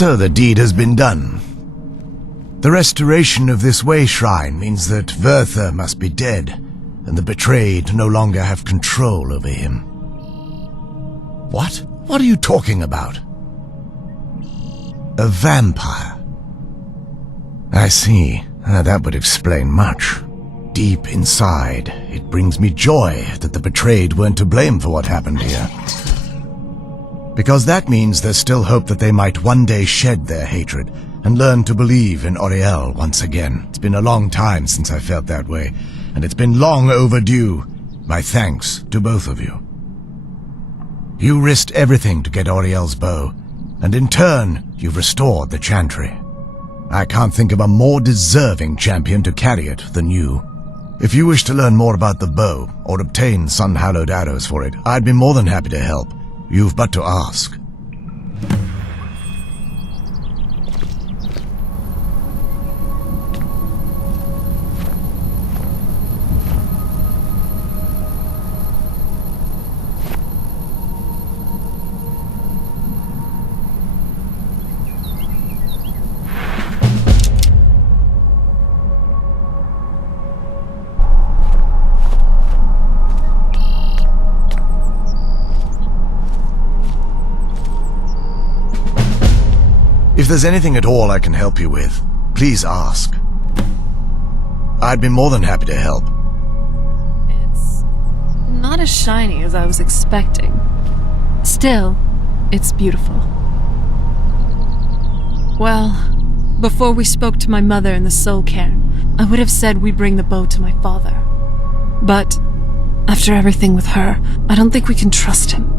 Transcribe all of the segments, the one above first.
So the deed has been done. The restoration of this way shrine means that Verther must be dead, and the betrayed no longer have control over him. What? What are you talking about? A vampire. I see. That would explain much. Deep inside, it brings me joy that the betrayed weren't to blame for what happened here. Because that means there's still hope that they might one day shed their hatred and learn to believe in Auriel once again. It's been a long time since I felt that way, and it's been long overdue. My thanks to both of you. You risked everything to get Auriel's bow, and in turn, you've restored the Chantry. I can't think of a more deserving champion to carry it than you. If you wish to learn more about the bow, or obtain sun-hallowed arrows for it, I'd be more than happy to help. You've but to ask. If there's anything at all I can help you with, please ask. I'd be more than happy to help. It's not as shiny as I was expecting. Still, it's beautiful. Well, before we spoke to my mother in the soul cairn, I would have said we bring the bow to my father. But after everything with her, I don't think we can trust him.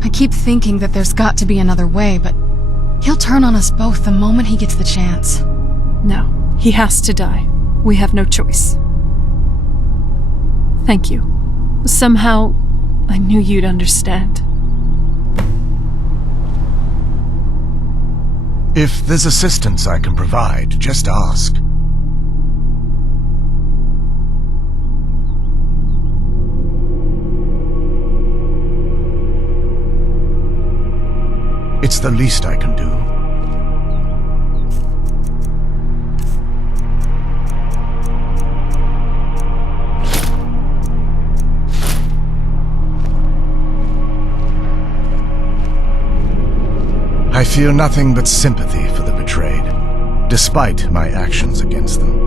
I keep thinking that there's got to be another way, but he'll turn on us both the moment he gets the chance. No, he has to die. We have no choice. Thank you. Somehow, I knew you'd understand. If there's assistance I can provide, just ask. It's the least I can do. I feel nothing but sympathy for the betrayed, despite my actions against them.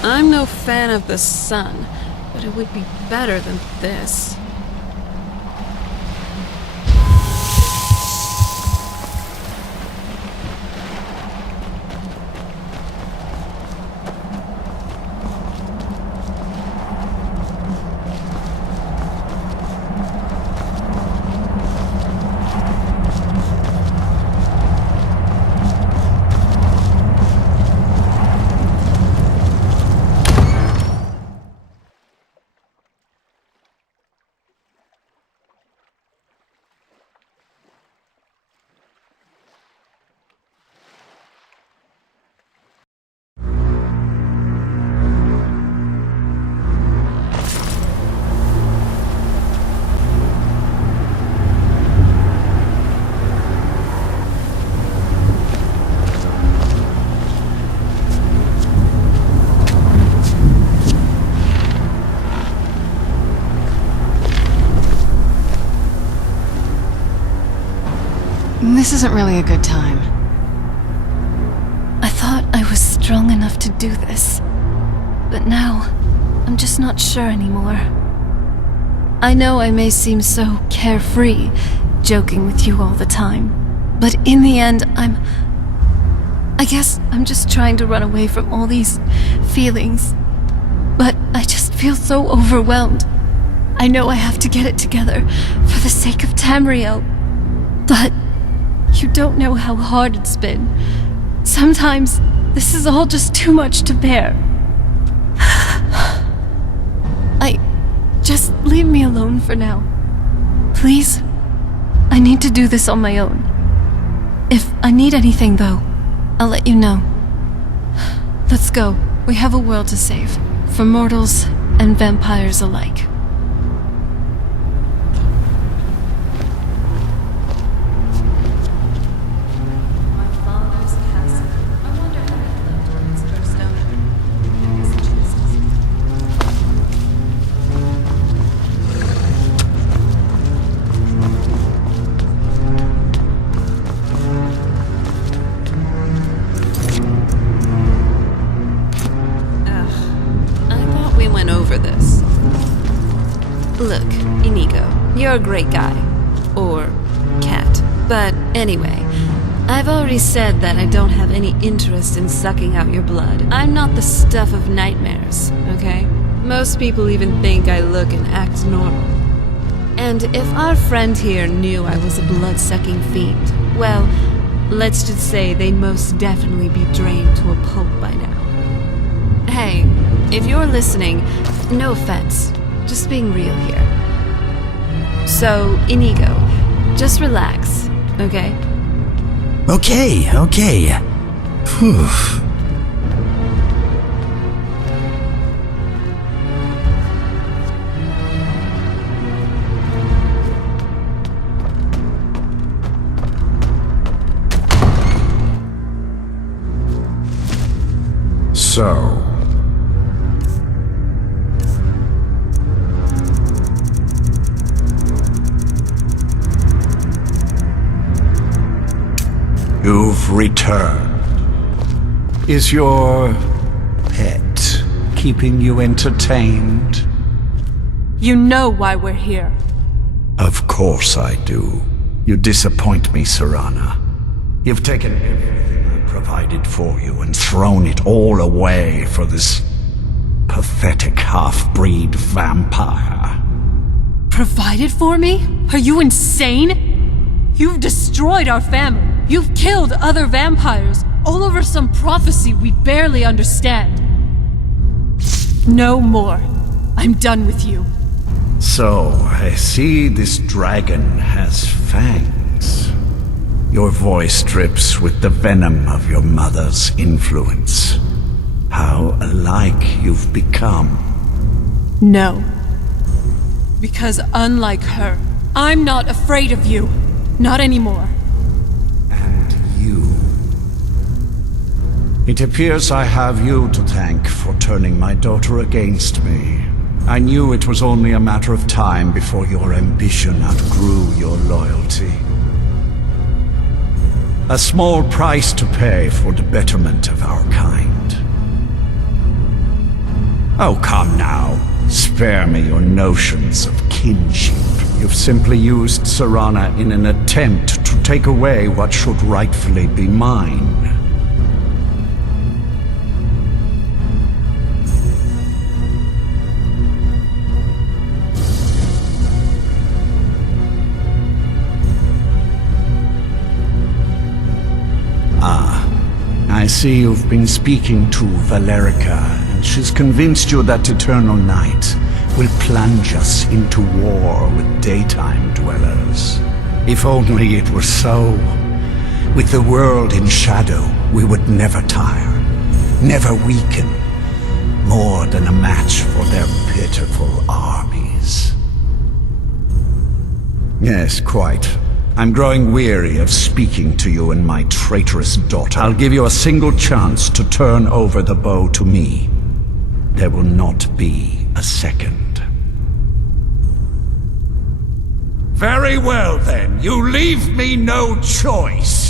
I'm no fan of the sun, but it would be better than this. This isn't really a good time. I thought I was strong enough to do this, but now I'm just not sure anymore. I know I may seem so carefree, joking with you all the time, but in the end, I guess I'm just trying to run away from all these feelings. But I just feel so overwhelmed. I know I have to get it together for the sake of Tamriel. But You don't know how hard it's been. Sometimes, this is all just too much to bear. Just leave me alone for now. Please? I need to do this on my own. If I need anything, though, I'll let you know. Let's go. We have a world to save. For mortals and vampires alike. My father's castle. I wonder how it looked when its first went over this. Look, Inigo, you're a great guy. Or cat. But anyway, I've already said that I don't have any interest in sucking out your blood. I'm not the stuff of nightmares, okay? Most people even think I look and act normal. And if our friend here knew I was a blood-sucking fiend, well, let's just say they'd most definitely be drained to a pulp by now. Hey, if you're listening, no offense, just being real here. So, Inigo, just relax, okay? Okay. Phew. So... you've returned. Is your pet keeping you entertained? You know why we're here. Of course I do. You disappoint me, Serana. You've taken everything I provided for you and thrown it all away for this pathetic half-breed vampire. Provided for me? Are you insane? You've destroyed our family. You've killed other vampires, all over some prophecy we barely understand. No more. I'm done with you. So, I see this dragon has fangs. Your voice drips with the venom of your mother's influence. How alike you've become. No. Because unlike her, I'm not afraid of you. Not anymore. And you. It appears I have you to thank for turning my daughter against me. I knew it was only a matter of time before your ambition outgrew your loyalty. A small price to pay for the betterment of our kind. Oh, come now. Spare me your notions of kinship. You've simply used Serana in an attempt to take away what should rightfully be mine. I see you've been speaking to Valerica, and she's convinced you that eternal night will plunge us into war with daytime dwellers. If only it were so. With the world in shadow, we would never tire, never weaken, more than a match for their pitiful armies. Yes, quite. I'm growing weary of speaking to you and my traitorous daughter. I'll give you a single chance to turn over the bow to me. There will not be a second. Very well then, you leave me no choice.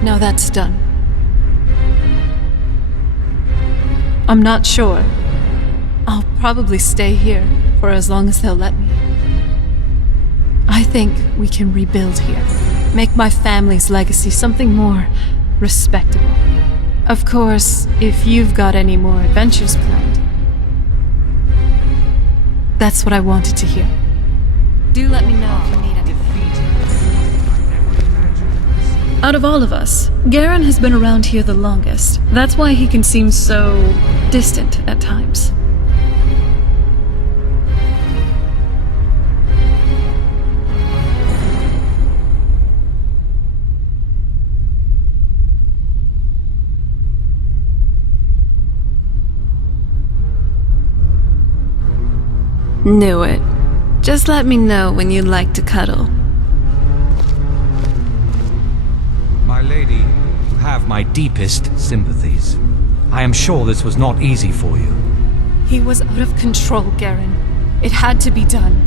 Now that's done. I'm not sure. I'll probably stay here for as long as they'll let me. I think we can rebuild here. Make my family's legacy something more respectable. Of course, if you've got any more adventures planned. That's what I wanted to hear. Do let me know if you need anything. Out of all of us, Garen has been around here the longest. That's why he can seem so distant at times. Knew it. Just let me know when you'd like to cuddle. My lady, you have my deepest sympathies. I am sure this was not easy for you. He was out of control, Garen. It had to be done.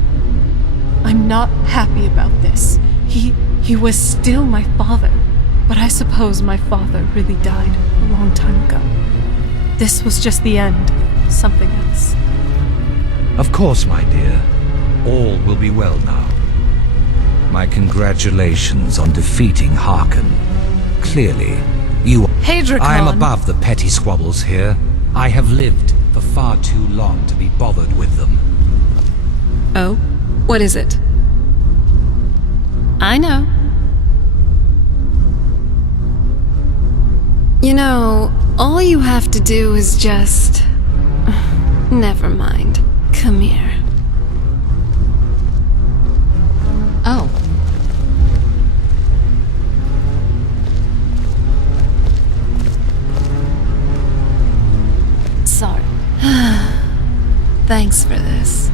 I'm not happy about this. He was still my father. But I suppose my father really died a long time ago. This was just the end. Something else. Of course, my dear. All will be well now. My congratulations on defeating Harkon. Clearly, you... Hey, Drakon. I am above the petty squabbles here. I have lived for far too long to be bothered with them. Oh? What is it? I know. You know, all you have to do is just... Never mind. Come here. Oh. Sorry. Thanks for this.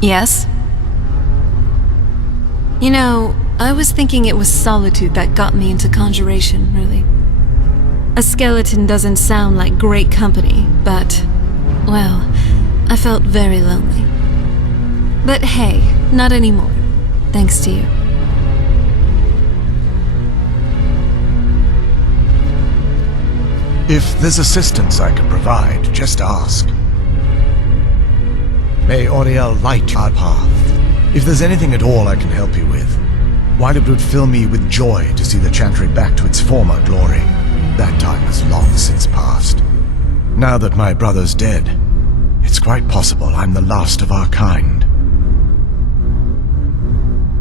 Yes? You know, I was thinking it was solitude that got me into conjuration, really. A skeleton doesn't sound like great company, but, well, I felt very lonely. But hey, not anymore. Thanks to you. If there's assistance I can provide, just ask. May Auriel light our path. If there's anything at all I can help you with, while it would fill me with joy to see the Chantry back to its former glory, that time has long since passed. Now that my brother's dead, it's quite possible I'm the last of our kind.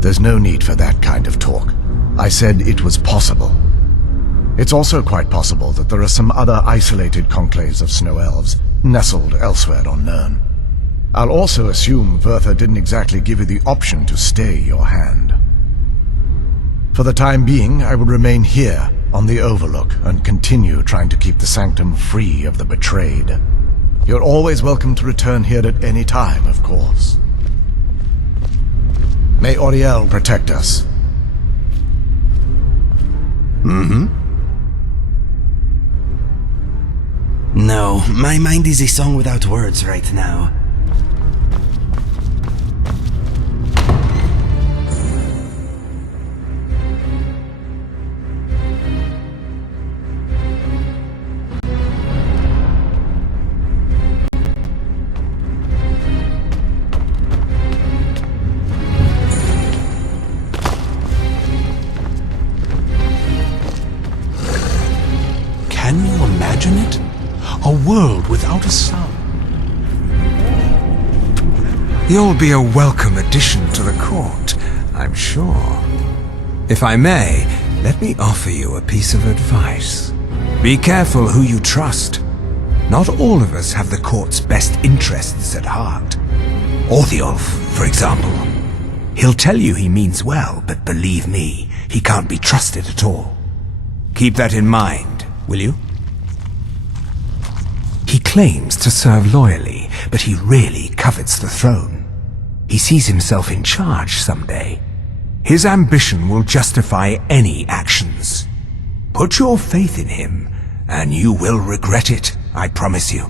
There's no need for that kind of talk. I said it was possible. It's also quite possible that there are some other isolated conclaves of snow elves nestled elsewhere on Nirn. I'll also assume Vertha didn't exactly give you the option to stay your hand. For the time being, I will remain here on the Overlook and continue trying to keep the Sanctum free of the betrayed. You're always welcome to return here at any time, of course. May Auriel protect us. No, my mind is a song without words right now. Can you imagine it? A world without a sun. You'll be a welcome addition to the court, I'm sure. If I may, let me offer you a piece of advice. Be careful who you trust. Not all of us have the court's best interests at heart. Orthiolf, for example. He'll tell you he means well, but believe me, he can't be trusted at all. Keep that in mind, will you? He claims to serve loyally, but he really covets the throne. He sees himself in charge someday. His ambition will justify any actions. Put your faith in him, and you will regret it, I promise you.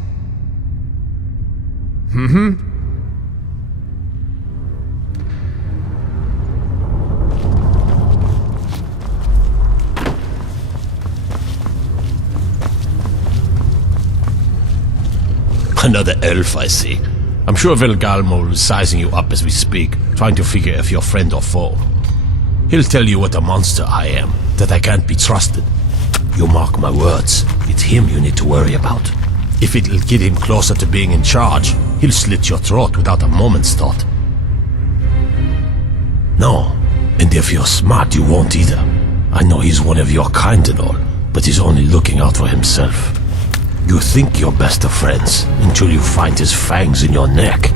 Another elf, I see. I'm sure Velgalmol is sizing you up as we speak, trying to figure if you're friend or foe. He'll tell you what a monster I am, that I can't be trusted. You mark my words, it's him you need to worry about. If it'll get him closer to being in charge, he'll slit your throat without a moment's thought. No, and if you're smart, you won't either. I know he's one of your kind and all, but he's only looking out for himself. You think you're best of friends until you find his fangs in your neck.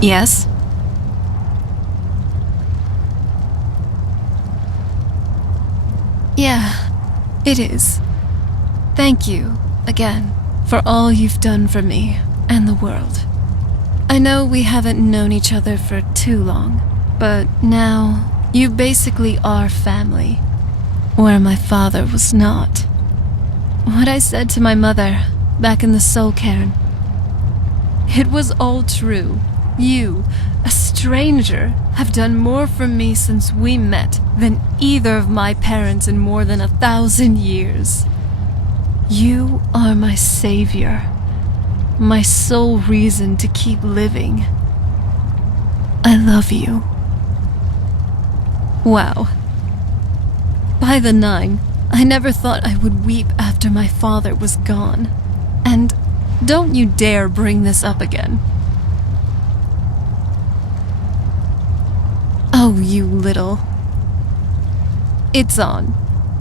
Yes? Yeah, it is. Thank you, again, for all you've done for me and the world. I know we haven't known each other for too long, but now you basically are family, where my father was not. What I said to my mother back in the Soul Cairn, it was all true. You, a stranger, have done more for me since we met than either of my parents in more than 1,000 years. You are my savior, my sole reason to keep living. I love you. Wow. By the 9, I never thought I would weep after my father was gone. And don't you dare bring this up again. Oh, you little. It's on.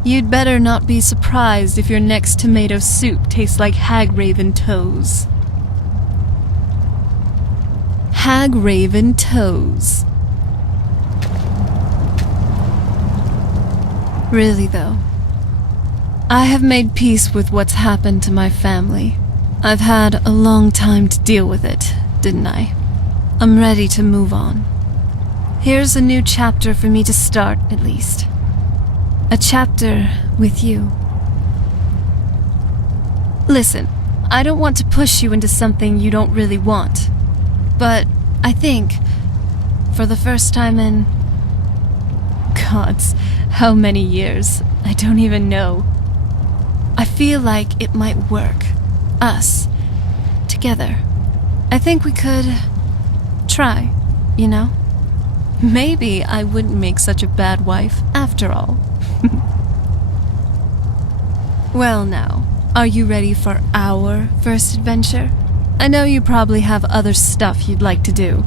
You'd better not be surprised if your next tomato soup tastes like hag-raven toes. Hag-raven toes. Really, though, I have made peace with what's happened to my family. I've had a long time to deal with it, didn't I? I'm ready to move on. Here's a new chapter for me to start, at least. A chapter with you. Listen, I don't want to push you into something you don't really want. But I think, for the first time in... Gods, how many years? I don't even know. I feel like it might work. Us. Together. I think we could... try, you know? Maybe I wouldn't make such a bad wife, after all. Well now, are you ready for our first adventure? I know you probably have other stuff you'd like to do.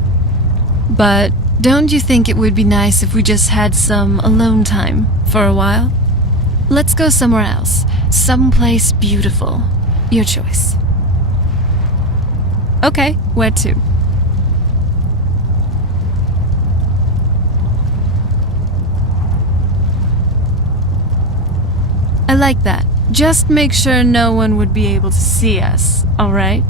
But don't you think it would be nice if we just had some alone time for a while? Let's go somewhere else. Someplace beautiful. Your choice. Okay, where to? I like that. Just make sure no one would be able to see us, alright?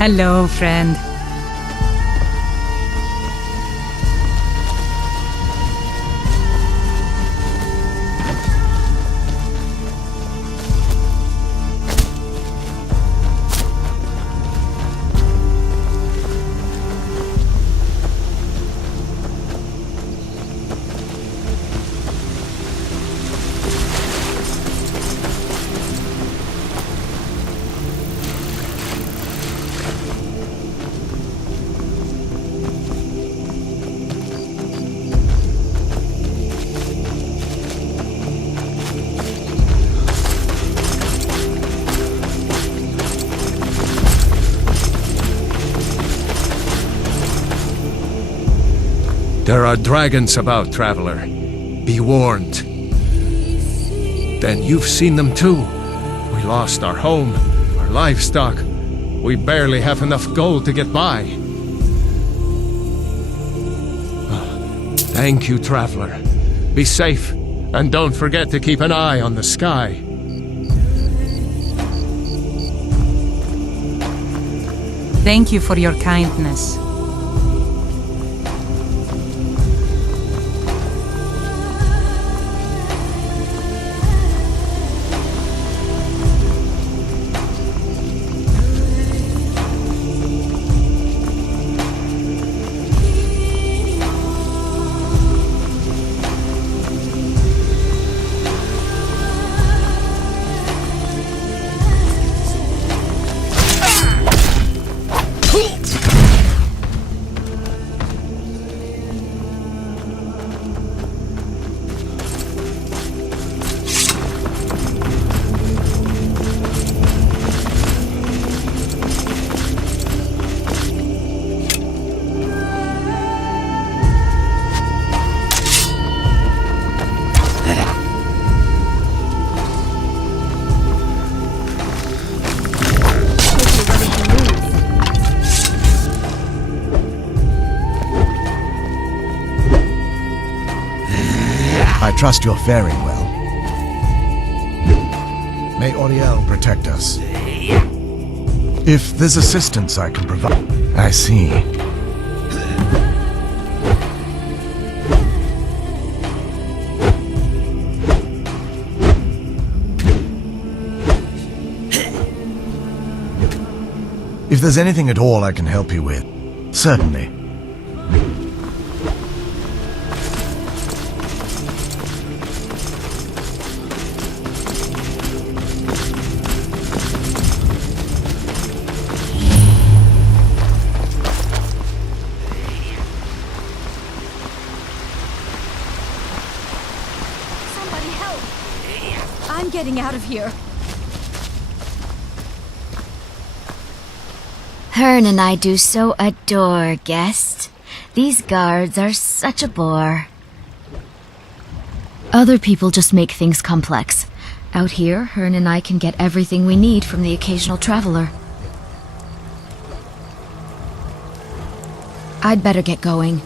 Hello, friend. There are dragons about, traveler. Be warned. Then you've seen them too. We lost our home, our livestock. We barely have enough gold to get by. Thank you, traveler. Be safe, and don't forget to keep an eye on the sky. Thank you for your kindness. I trust you're faring well. May Oriel protect us. If there's assistance I can provide... I see. If there's anything at all I can help you with, certainly. Somebody help! I'm getting out of here. Hearn and I do so adore guests. These guards are such a bore. Other people just make things complex. Out here, Hearn and I can get everything we need from the occasional traveler. I'd better get going.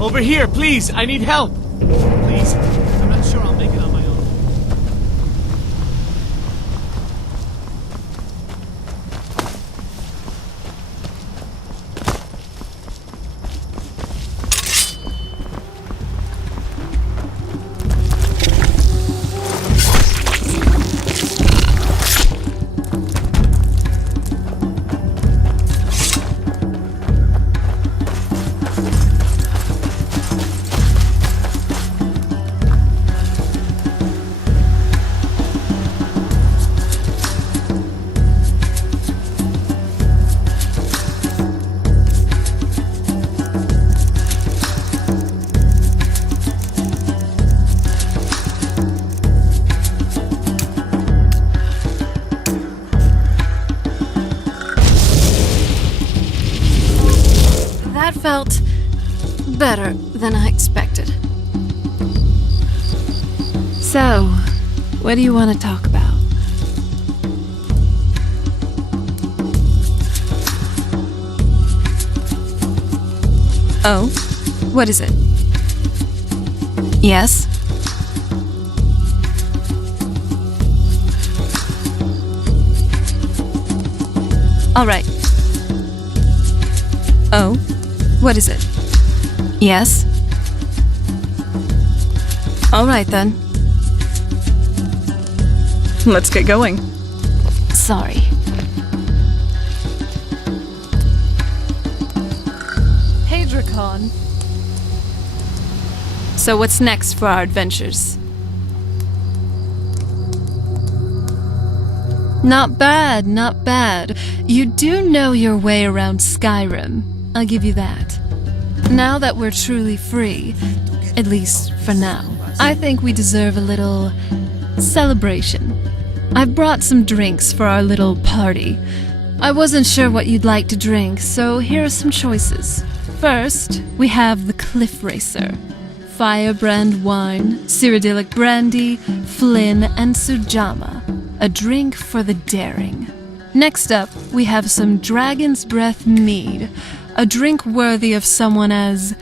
Over here, please! I need help! Please? I'm not sure I'll make it on my own. That felt better than I expected. So, what do you want to talk about? Oh? What is it? Yes? All right. Oh? What is it? Yes? All right, then. Let's get going. Sorry. Hey, Dracon. So what's next for our adventures? Not bad, not bad. You do know your way around Skyrim. I'll give you that. Now that we're truly free, at least for now, I think we deserve a little celebration. I've brought some drinks for our little party. I wasn't sure what you'd like to drink, so here are some choices. First, we have the Cliff Racer. Firebrand wine, Cyrodiilic brandy, Flynn, and Sujama. A drink for the daring. Next up, we have some Dragon's Breath mead. A drink worthy of someone as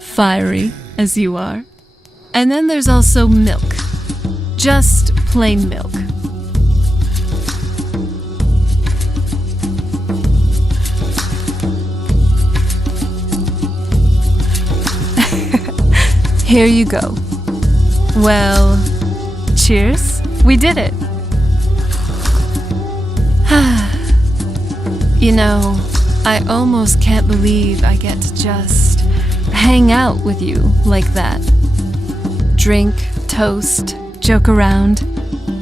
fiery as you are. And then there's also milk. Just plain milk. Here you go. Well, cheers. We did it. You know, I almost can't believe I get to just hang out with you like that. Drink, toast, joke around,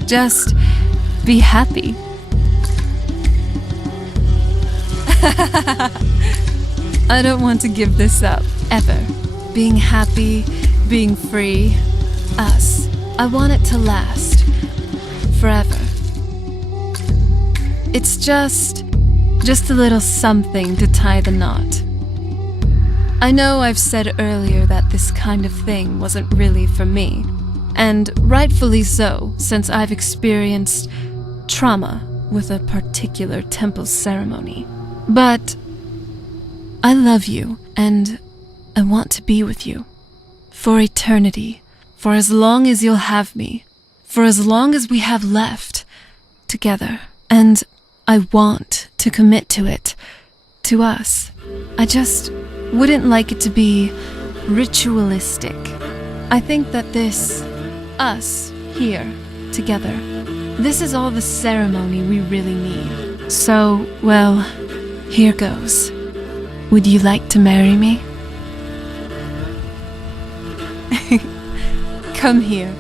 just be happy. I don't want to give this up, ever. Being happy, being free, us. I want it to last. Forever. It's just a little something to tie the knot. I know I've said earlier that this kind of thing wasn't really for me, and rightfully so, since I've experienced trauma with a particular temple ceremony. But I love you, and I want to be with you. For eternity. For as long as you'll have me. For as long as we have left. Together. And I want to commit to it. To us. I just wouldn't like it to be ritualistic. I think that this, us, here, together, this is all the ceremony we really need. So, well, here goes. Would you like to marry me? Come here,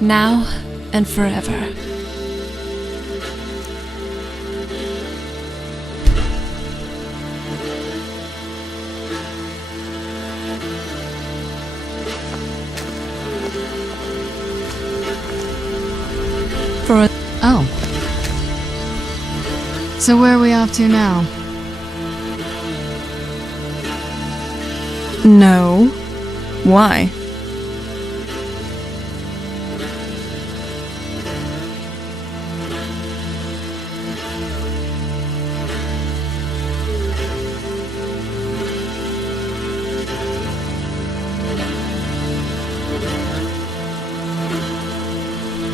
now and forever. Oh. So where are we off to now? No. Why?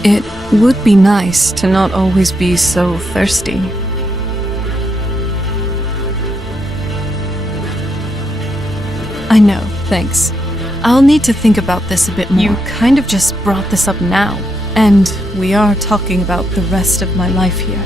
It would be nice to not always be so thirsty. I know, thanks. I'll need to think about this a bit more. You kind of just brought this up now, and we are talking about the rest of my life here.